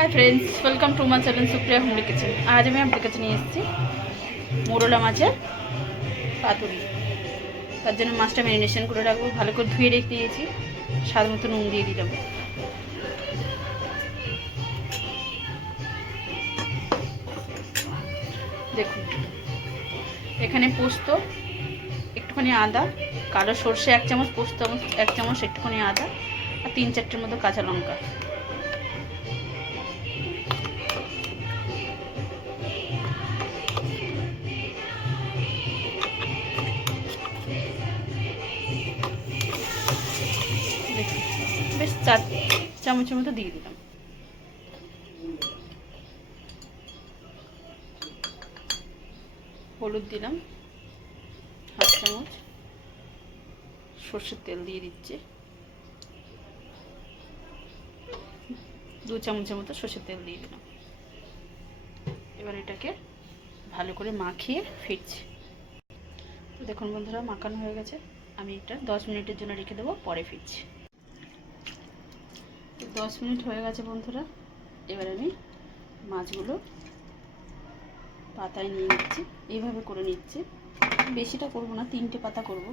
Hi friends, welcome to my channel Supriya homely kitchen. आज मैं आपके काছে নিয়ে এসেছি মোরলা মাছের পাতুরি। তার জন্য মাছটা ম্যারিনেশন করে রাখবো, ভালো করে ধুয়ে রেখে দিয়েছি। স্বাদ মতো নুন দিয়ে দিলাম। দেখুন, এখানে পোস্ত, একটুখানি আদা, কালো সর্ষে 1 চামচ, পোস্ত 1 চামচ, একটুখানি আদা আর 3-4টের মতো কাঁচা লঙ্কা। বেশ 4 চামচের মতো দিয়ে দিলাম। হলুদ দিলাম 1/2 চামচ, সর্ষের তেল দিয়ে দিচ্ছি 2 চামচের মতো সর্ষের তেল দিয়ে দিলাম। এবার এটাকে ভালো করে মাখিয়ে ফিরছি। তো দেখুন বন্ধুরা, মাখানো হয়ে গেছে। আমি এটা 10 মিনিটের জন্য রেখে দেবো, পরে ফিরছি। 10 মিনিট হয়ে গেছে বন্ধুরা। এবার আমি মাছগুলো পাতায় নিয়ে নিচ্ছি, এইভাবে করে নিচ্ছি। বেশিটা করব না, 3টে পাতা করব।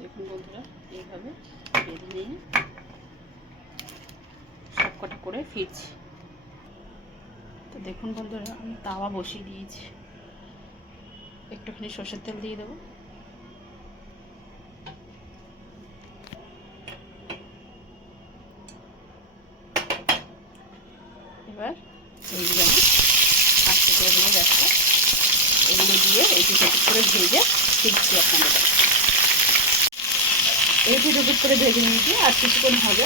দেখুন বন্ধুরা, এইভাবে বেঁধে নিয়ে সব কটা করে ফিরছি। তো দেখুন বন্ধুরা, আমি তাওয়া বসিয়ে দিয়েছি। একটুখানি সর্ষের তেল দিয়ে দেবো। এবার এইগুলো আমি আস্তে করে দেবো গ্যাসটা। এগুলো দিয়ে এই দুটো করে ভেজে ফিরছি আপনাদের। এই দুটো করে ভেজে নিয়েছি, আর কিছুক্ষণ হবে